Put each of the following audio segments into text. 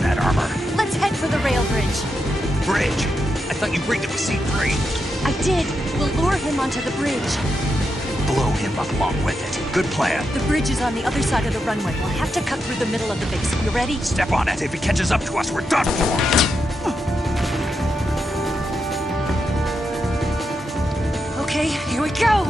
that armor. Let's head for the rail bridge. Bridge? I thought you rigged it with C3. I did. We'll lure him onto the bridge. Blow him up along with it. Good plan. The bridge is on the other side of the runway. We'll have to cut through the middle of the base. You ready? Step on it. If he catches up to us, we're done for. Okay, here we go!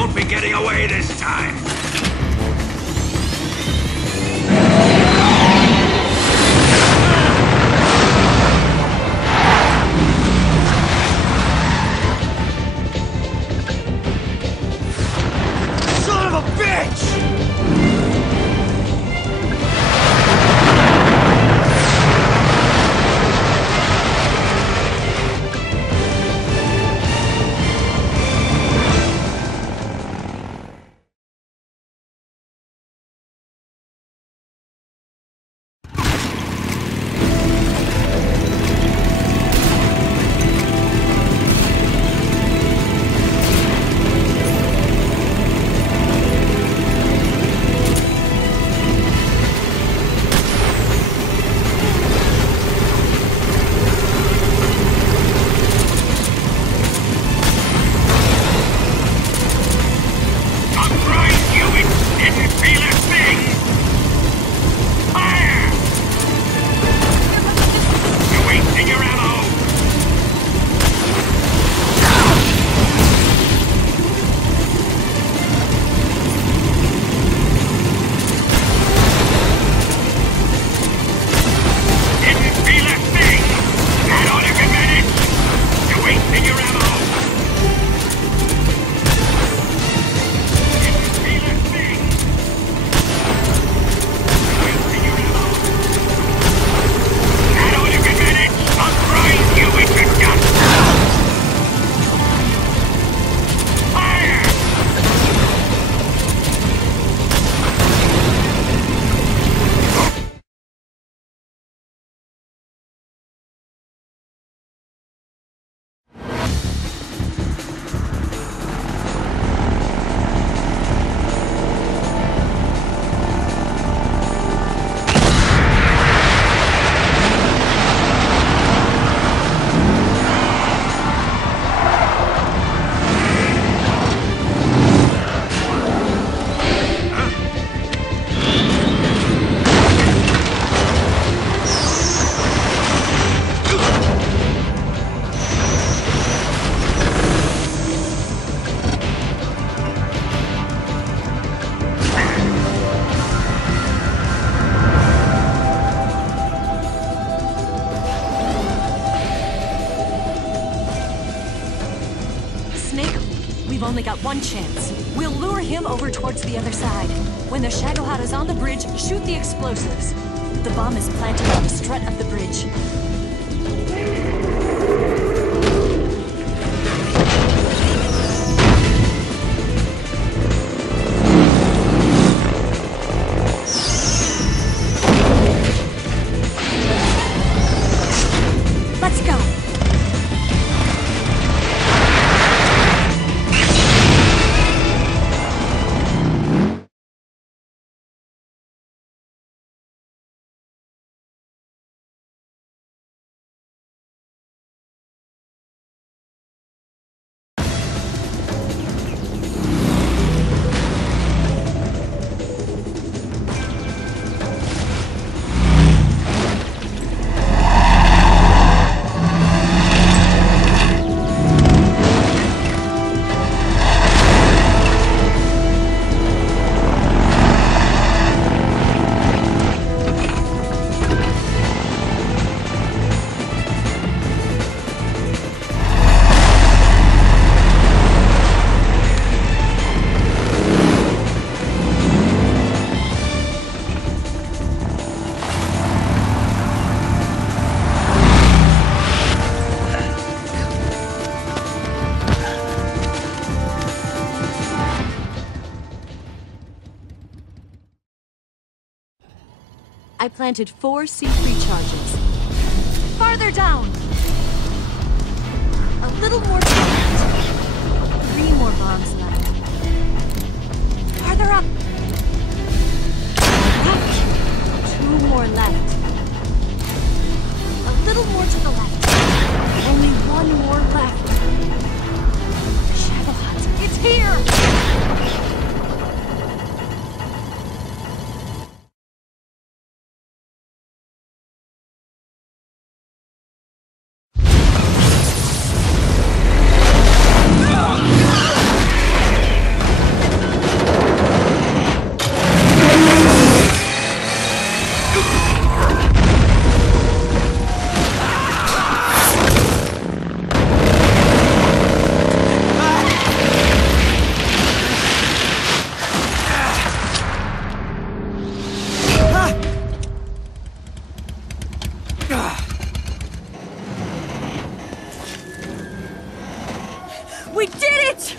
won't be getting away this time! Son of a bitch! We've only got one chance. We'll lure him over towards the other side. When the Shagohod is on the bridge, shoot the explosives. The bomb is planted on the strut of the bridge. Let's go! I planted 4 C3 charges. Farther down! A little more to the left. 3 more bombs left. Farther up! Up! 2 more left. A little more to the left. Only 1 more left. Shagohod, it's here! did it!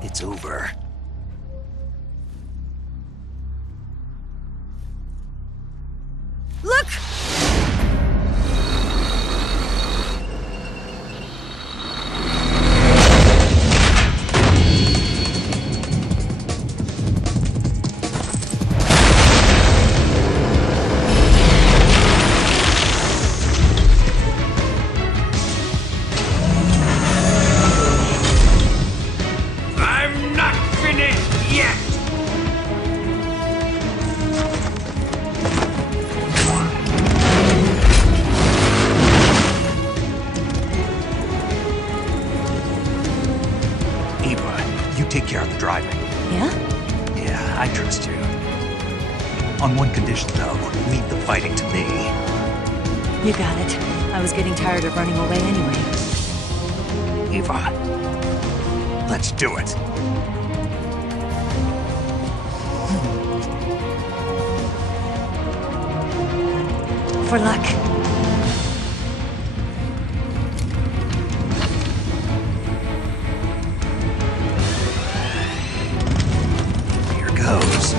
It's over. Look! I'm not finished yet! Eva, you take care of the driving. Yeah? Yeah, I trust you. On one condition, though, leave the fighting to me. You got it. I was getting tired of running away anyway. Eva, let's do it. For luck. Here goes.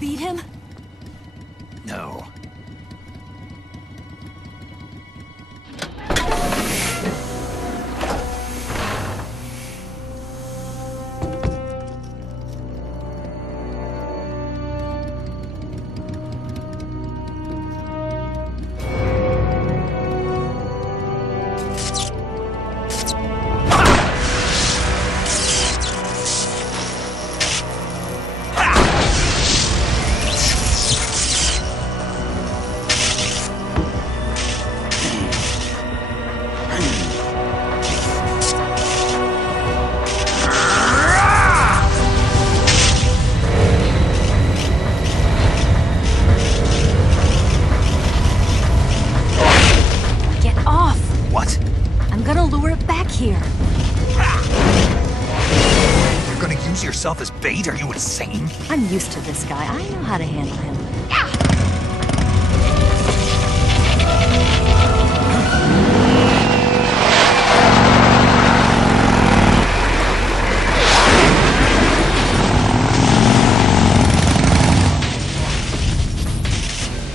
beat him? No. Yourself as bait? Are you insane? I'm used to this guy. I know how to handle him.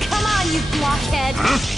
Come on, you blockhead! Huh?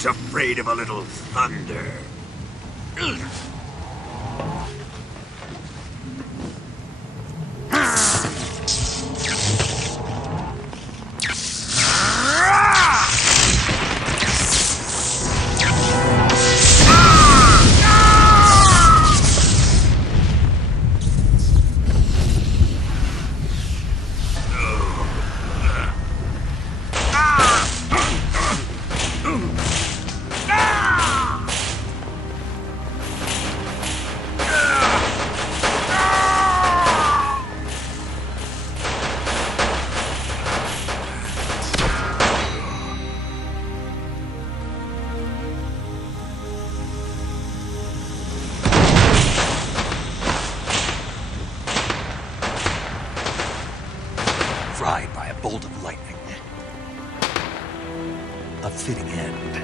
Who's afraid of a little thunder? Fried by a bolt of lightning. A fitting end.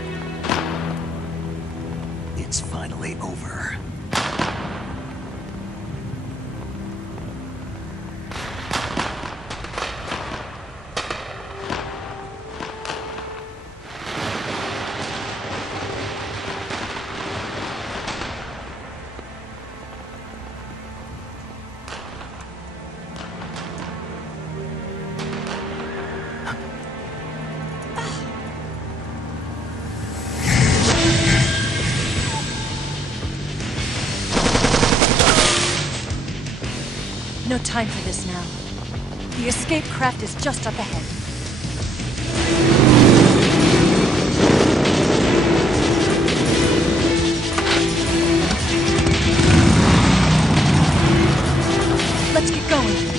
It's finally over. No time for this now. The escape craft is just up ahead. Let's get going.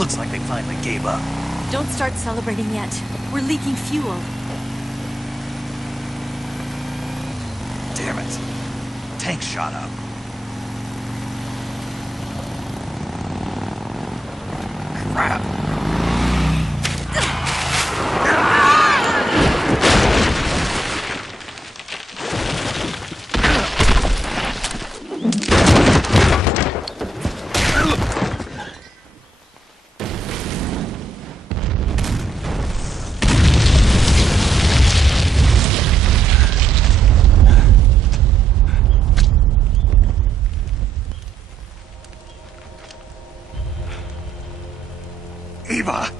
Looks like they finally gave up. Don't start celebrating yet. We're leaking fuel. Damn it. Tank shot up. Crap. Eva!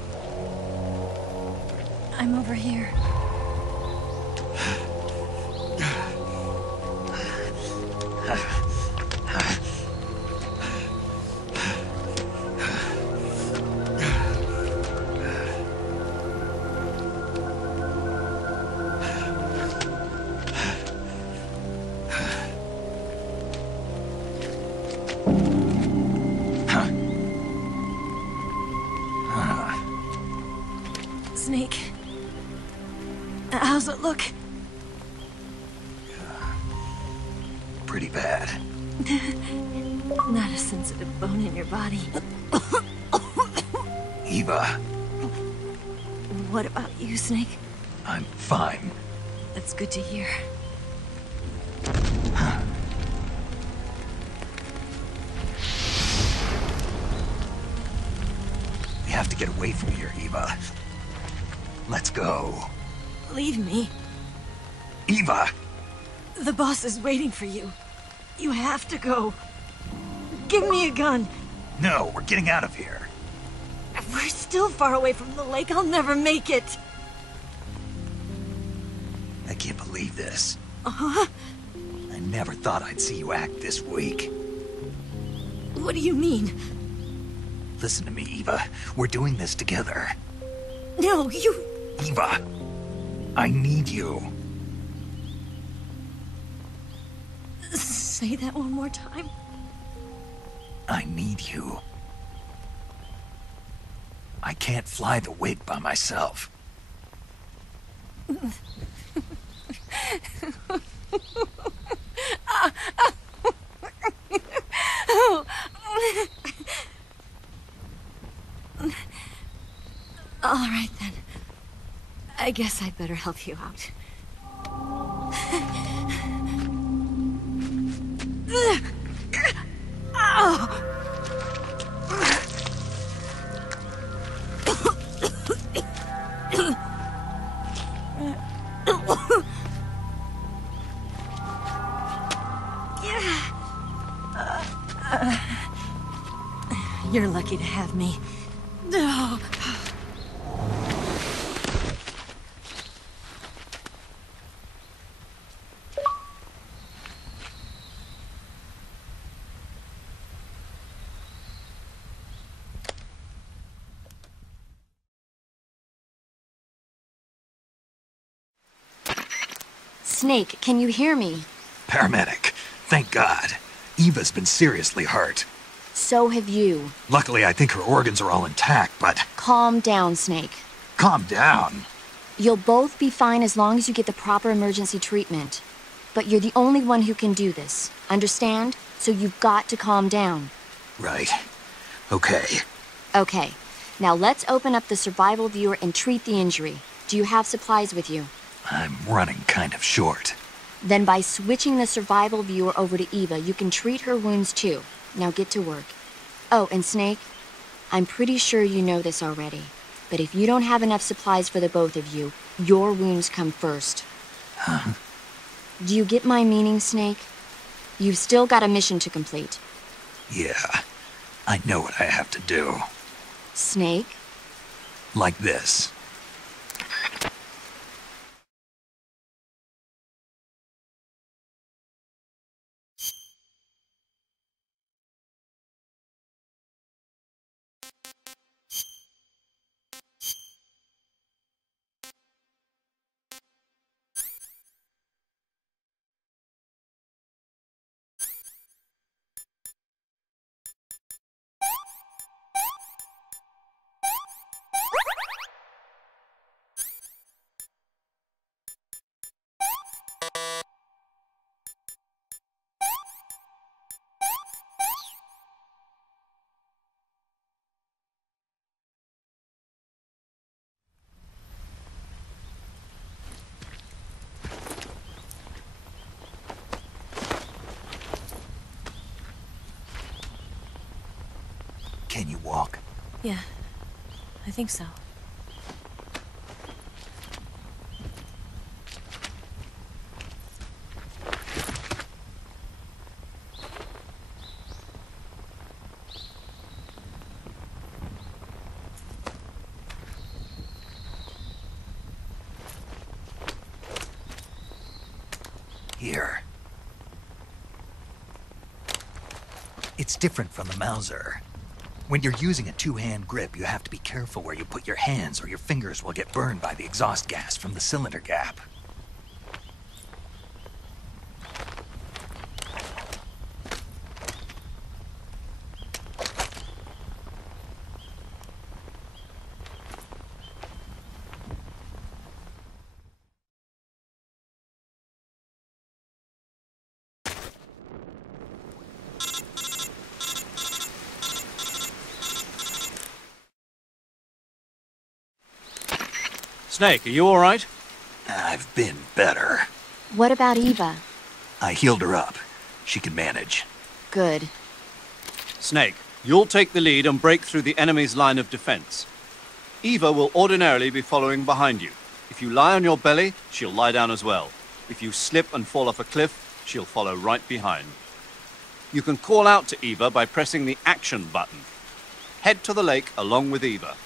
I'm over here. Snake. How's it look? Pretty bad. Not a sensitive bone in your body. Eva, What about you, Snake? I'm fine. That's good to hear. We have to get away from here, Eva. Let's go. Leave me. Eva! The boss is waiting for you. You have to go. Give me a gun. No, we're getting out of here. We're still far away from the lake. I'll never make it. I can't believe this. Uh-huh. I never thought I'd see you act this weak. What do you mean? Listen to me, Eva. We're doing this together. No, you... Eva, I need you. Say that one more time. I need you. I can't fly the wig by myself. All right, then. I guess I'd better help you out. You're lucky to have me. No. Snake, can you hear me? Paramedic, thank God. Eva's been seriously hurt. So have you. Luckily, I think her organs are all intact, but... Calm down, Snake. Calm down. You'll both be fine as long as you get the proper emergency treatment. But you're the only one who can do this. Understand? So you've got to calm down. Right. Okay. Okay. Now let's open up the survival viewer and treat the injury. Do you have supplies with you? I'm running kind of short. Then by switching the survival viewer over to Eva, you can treat her wounds too. Now get to work. Oh, and Snake, I'm pretty sure you know this already, but if you don't have enough supplies for the both of you, your wounds come first. Huh? Do you get my meaning, Snake? You've still got a mission to complete. Yeah, I know what I have to do. Snake? Like this. walk? Yeah, I think so. Here. It's different from the Mauser. When you're using a two-hand grip, you have to be careful where you put your hands or your fingers will get burned by the exhaust gas from the cylinder gap. Snake, are you all right? I've been better. What about Eva? I healed her up. She can manage. Good. Snake, you'll take the lead and break through the enemy's line of defense. Eva will ordinarily be following behind you. If you lie on your belly, she'll lie down as well. If you slip and fall off a cliff, she'll follow right behind. You can call out to Eva by pressing the action button. Head to the lake along with Eva.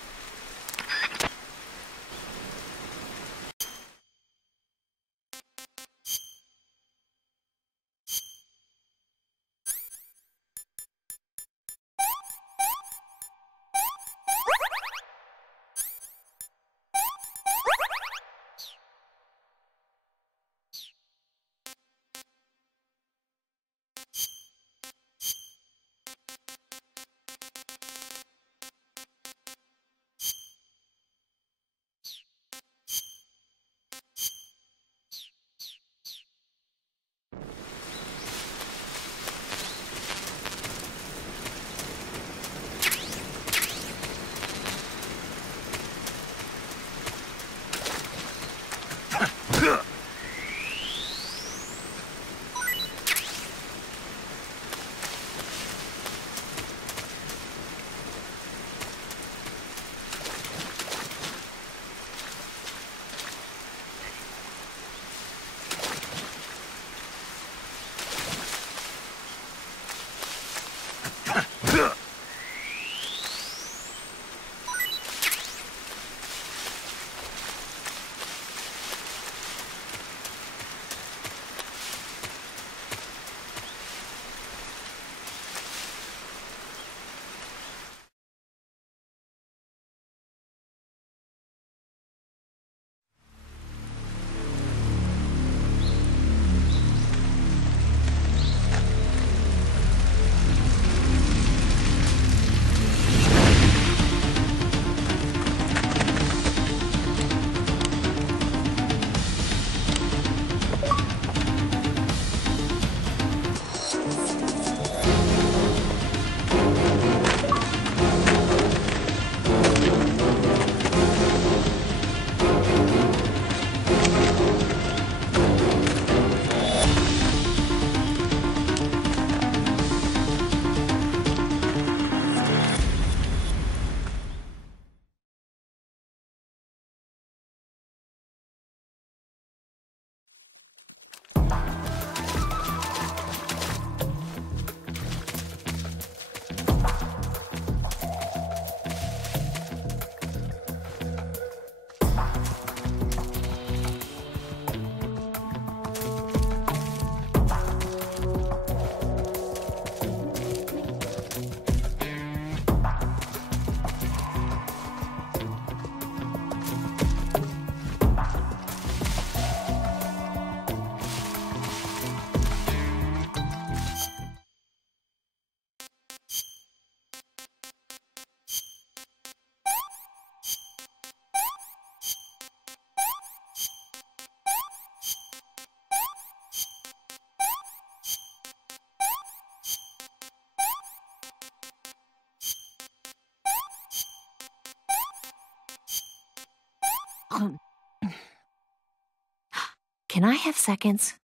Can I have seconds?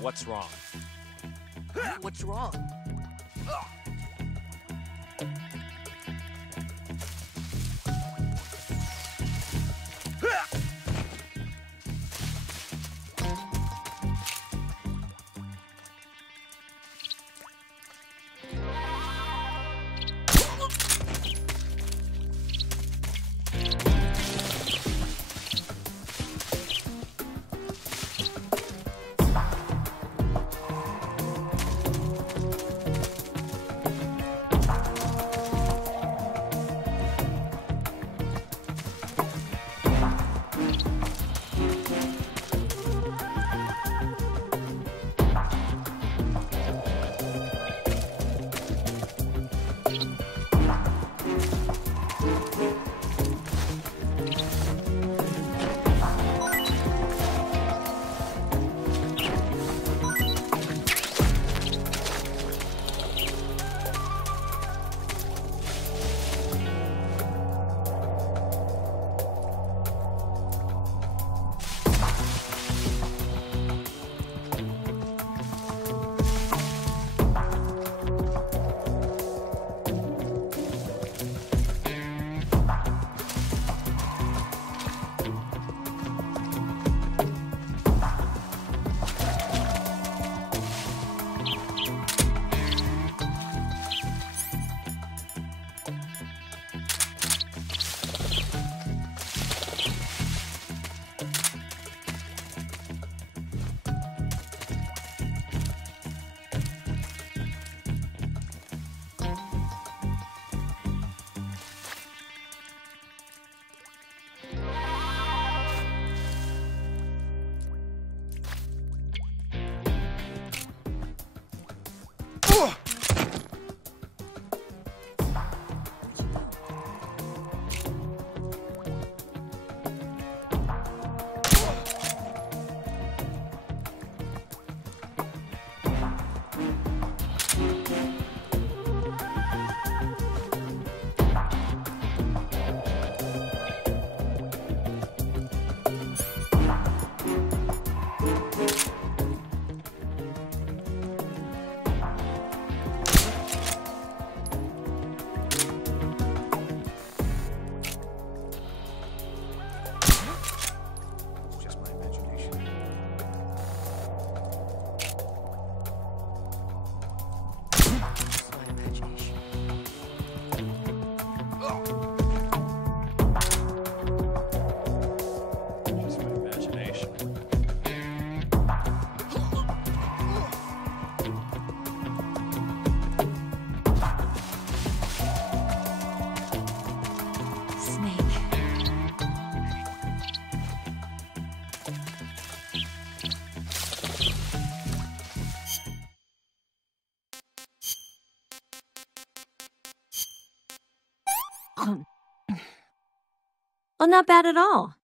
What's wrong? What's wrong? Well, not bad at all.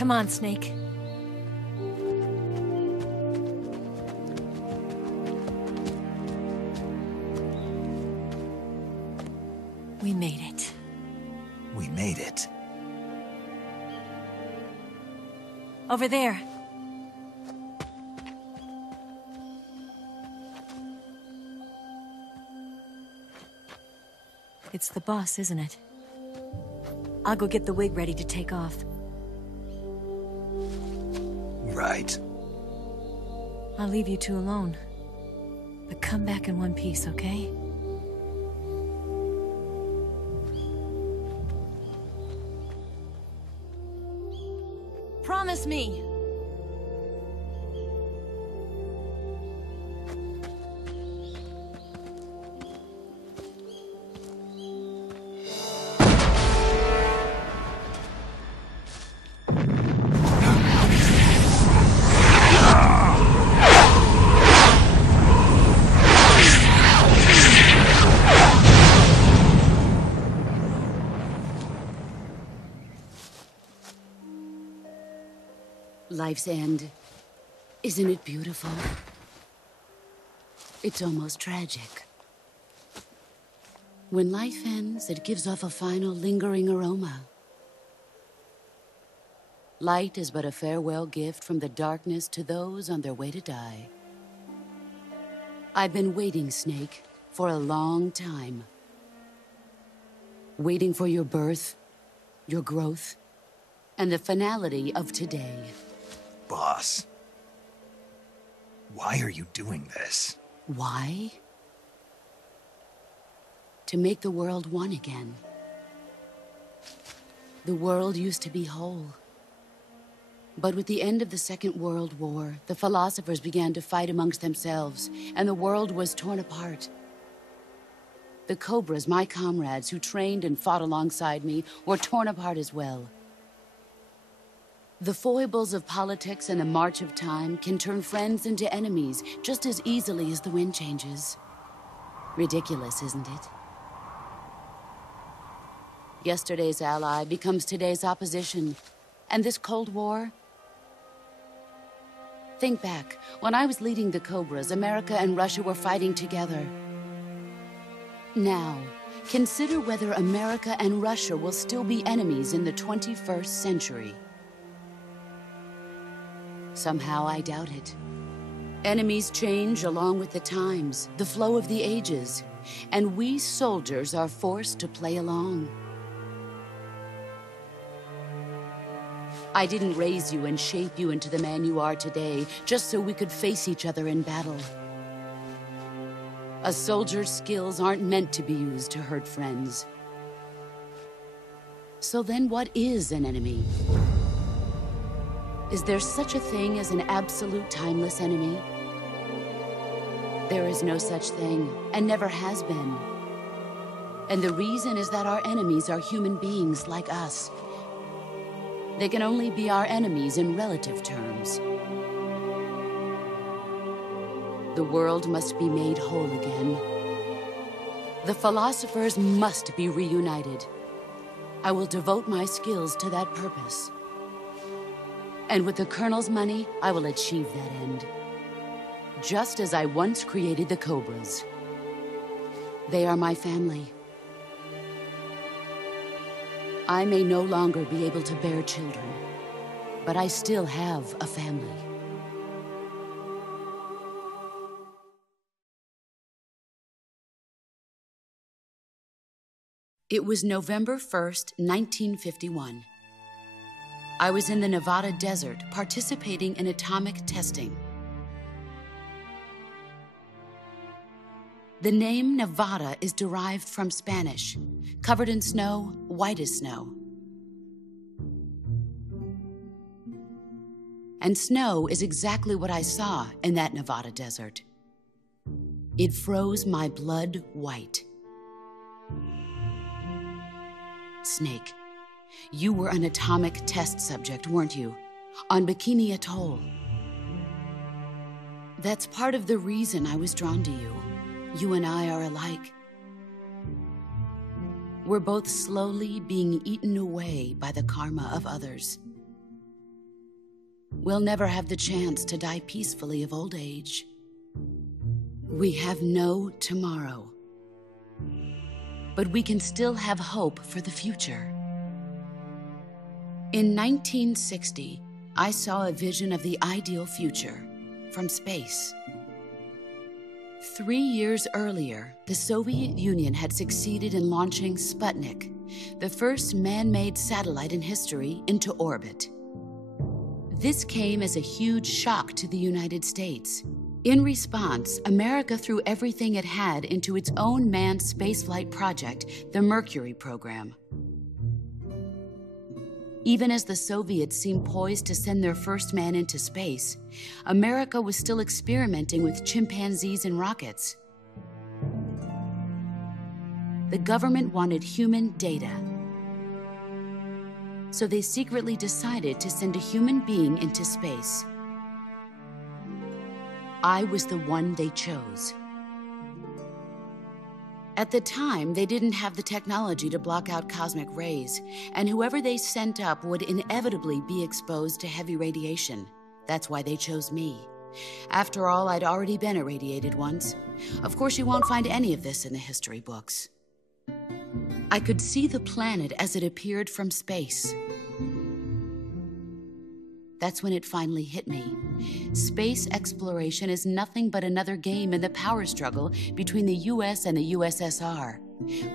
Come on, Snake. We made it. We made it. Over there. It's the boss, isn't it? I'll go get the wig ready to take off. Right. I'll leave you two alone. But come back in one piece, okay? Promise me! Life's end. Isn't it beautiful? It's almost tragic. When life ends, it gives off a final lingering aroma. Light is but a farewell gift from the darkness to those on their way to die. I've been waiting, Snake, for a long time. Waiting for your birth, your growth, and the finality of today. Boss. Why are you doing this? Why? To make the world one again. The world used to be whole. But with the end of the Second World War, the philosophers began to fight amongst themselves, and the world was torn apart. The Cobras, my comrades who trained and fought alongside me, were torn apart as well. The foibles of politics and the march of time can turn friends into enemies just as easily as the wind changes. Ridiculous, isn't it? Yesterday's ally becomes today's opposition. And this Cold War? Think back. When I was leading the Cobras, America and Russia were fighting together. Now, consider whether America and Russia will still be enemies in the 21st century. Somehow I doubt it. Enemies change along with the times, the flow of the ages, and we soldiers are forced to play along. I didn't raise you and shape you into the man you are today just so we could face each other in battle. A soldier's skills aren't meant to be used to hurt friends. So then what is an enemy? Is there such a thing as an absolute timeless enemy? There is no such thing, and never has been. And the reason is that our enemies are human beings like us. They can only be our enemies in relative terms. The world must be made whole again. The philosophers must be reunited. I will devote my skills to that purpose. And with the Colonel's money, I will achieve that end. Just as I once created the Cobras. They are my family. I may no longer be able to bear children, but I still have a family. It was November 1st, 1951. I was in the Nevada desert participating in atomic testing. The name Nevada is derived from Spanish, covered in snow, white as snow. And snow is exactly what I saw in that Nevada desert. It froze my blood white. Snake, you were an atomic test subject, weren't you? On Bikini Atoll. That's part of the reason I was drawn to you. You and I are alike. We're both slowly being eaten away by the karma of others. we'll never have the chance to die peacefully of old age. We have no tomorrow. But we can still have hope for the future. In 1960, I saw a vision of the ideal future from space. 3 years earlier, the Soviet Union had succeeded in launching Sputnik, the first man-made satellite in history, into orbit. This came as a huge shock to the United States. In response, America threw everything it had into its own manned spaceflight project, the Mercury program. Even as the Soviets seemed poised to send their first man into space, America was still experimenting with chimpanzees and rockets. The government wanted human data, so they secretly decided to send a human being into space. I was the one they chose. At the time, they didn't have the technology to block out cosmic rays, and whoever they sent up would inevitably be exposed to heavy radiation. That's why they chose me. After all, I'd already been irradiated once. Of course, you won't find any of this in the history books. I could see the planet as it appeared from space. That's when it finally hit me. Space exploration is nothing but another game in the power struggle between the US and the USSR.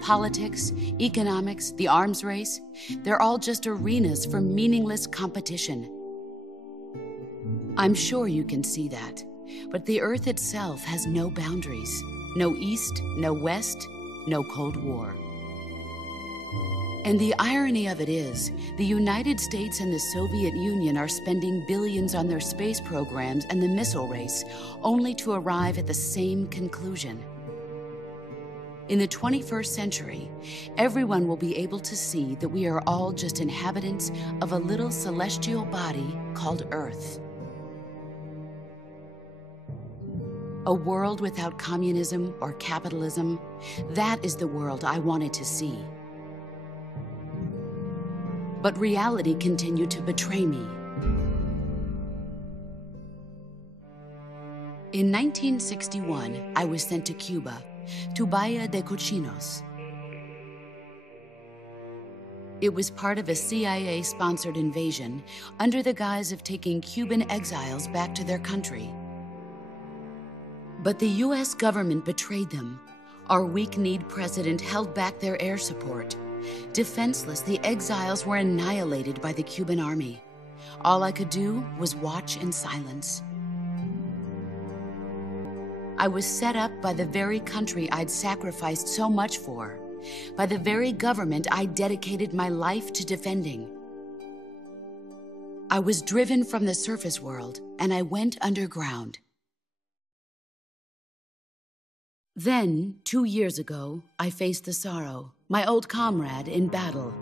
Politics, economics, the arms race, they're all just arenas for meaningless competition. I'm sure you can see that, but the Earth itself has no boundaries. No East, no West, no Cold War. And the irony of it is, the United States and the Soviet Union are spending billions on their space programs and the missile race, only to arrive at the same conclusion. In the 21st century, everyone will be able to see that we are all just inhabitants of a little celestial body called Earth. A world without communism or capitalism, that is the world I wanted to see. But reality continued to betray me. In 1961, I was sent to Cuba, to Bahia de Cochinos. It was part of a CIA-sponsored invasion under the guise of taking Cuban exiles back to their country. But the US government betrayed them. Our weak-kneed president held back their air support. Defenseless, the exiles were annihilated by the Cuban army. All I could do was watch in silence. I was set up by the very country I'd sacrificed so much for, by the very government I dedicated my life to defending. I was driven from the surface world, and I went underground. Then, 2 years ago, I faced the sorrow, my old comrade in battle.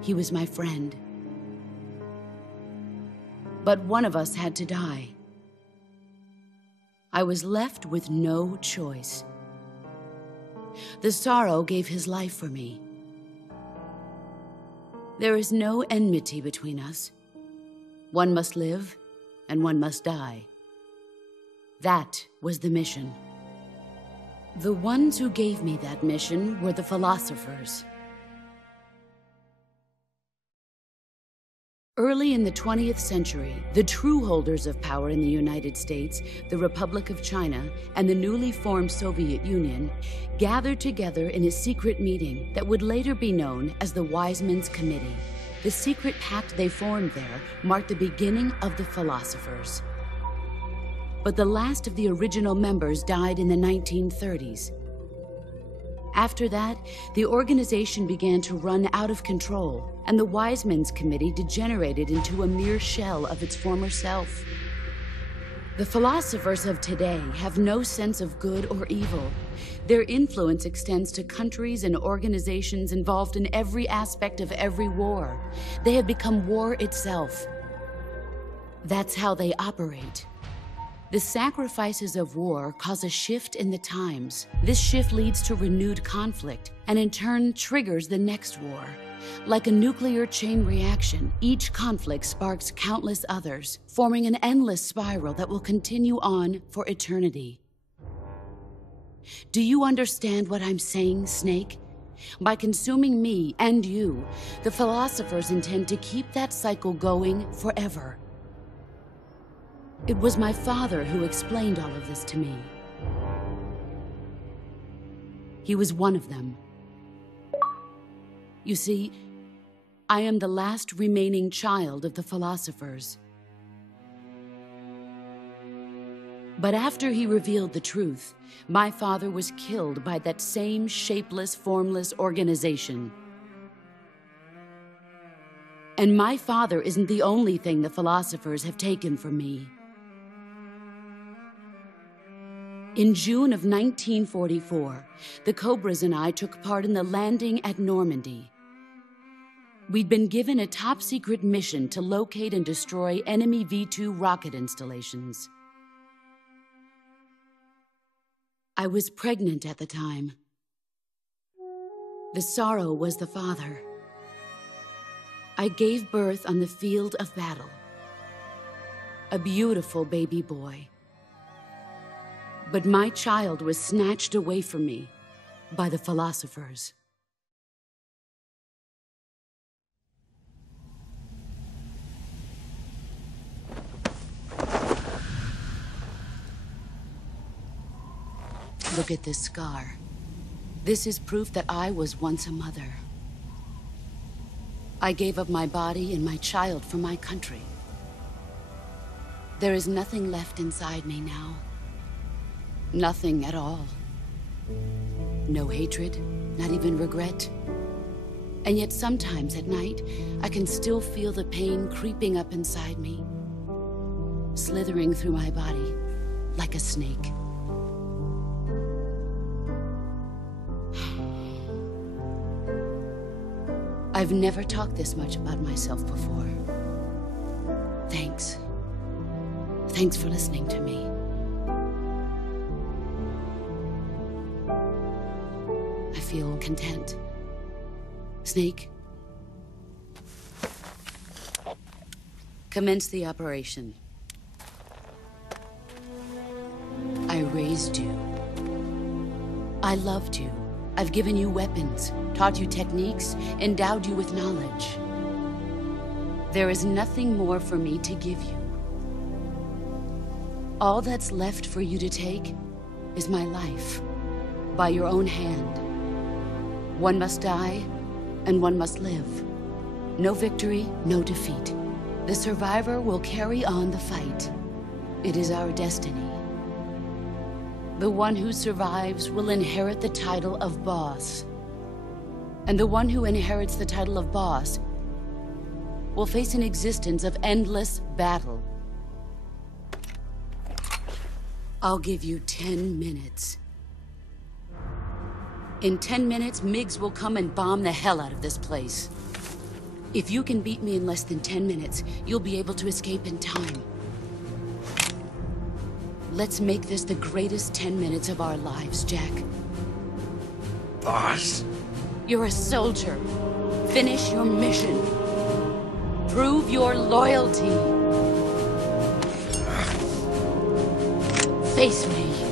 He was my friend. But one of us had to die. I was left with no choice. The sorrow gave his life for me. There is no enmity between us. One must live, and one must die. That was the mission. The ones who gave me that mission were the philosophers. Early in the 20th century, the true holders of power in the United States, the Republic of China, and the newly formed Soviet Union gathered together in a secret meeting that would later be known as the Wise Men's Committee. The secret pact they formed there marked the beginning of the philosophers. But the last of the original members died in the 1930s. After that, the organization began to run out of control, and the Wise Men's Committee degenerated into a mere shell of its former self. The philosophers of today have no sense of good or evil. Their influence extends to countries and organizations involved in every aspect of every war. They have become war itself. That's how they operate. The sacrifices of war cause a shift in the times. This shift leads to renewed conflict, and in turn triggers the next war. Like a nuclear chain reaction, each conflict sparks countless others, forming an endless spiral that will continue on for eternity. Do you understand what I'm saying, Snake? By consuming me and you, the philosophers intend to keep that cycle going forever. It was my father who explained all of this to me. He was one of them. You see, I am the last remaining child of the philosophers. But after he revealed the truth, my father was killed by that same shapeless, formless organization. And my father isn't the only thing the philosophers have taken from me. In June of 1944, the Cobras and I took part in the landing at Normandy. We'd been given a top-secret mission to locate and destroy enemy V-2 rocket installations. I was pregnant at the time. The sorrow was the father. I gave birth on the field of battle. A beautiful baby boy. But my child was snatched away from me by the philosophers. Look at this scar. This is proof that I was once a mother. I gave up my body and my child for my country. There is nothing left inside me now. Nothing at all. No hatred, not even regret. And yet sometimes at night, I can still feel the pain creeping up inside me, slithering through my body like a snake. I've never talked this much about myself before. Thanks. Thanks for listening to me. I feel content. Snake, commence the operation. I raised you. I loved you. I've given you weapons, taught you techniques, endowed you with knowledge. There is nothing more for me to give you. All that's left for you to take is my life, by your own hand. One must die, and one must live. No victory, no defeat. The survivor will carry on the fight. It is our destiny. The one who survives will inherit the title of boss. And the one who inherits the title of boss will face an existence of endless battle. I'll give you 10 minutes. In 10 minutes, MiGs will come and bomb the hell out of this place. If you can beat me in less than 10 minutes, you'll be able to escape in time. Let's make this the greatest 10 minutes of our lives, Jack. Boss? You're a soldier. Finish your mission. Prove your loyalty. Face me.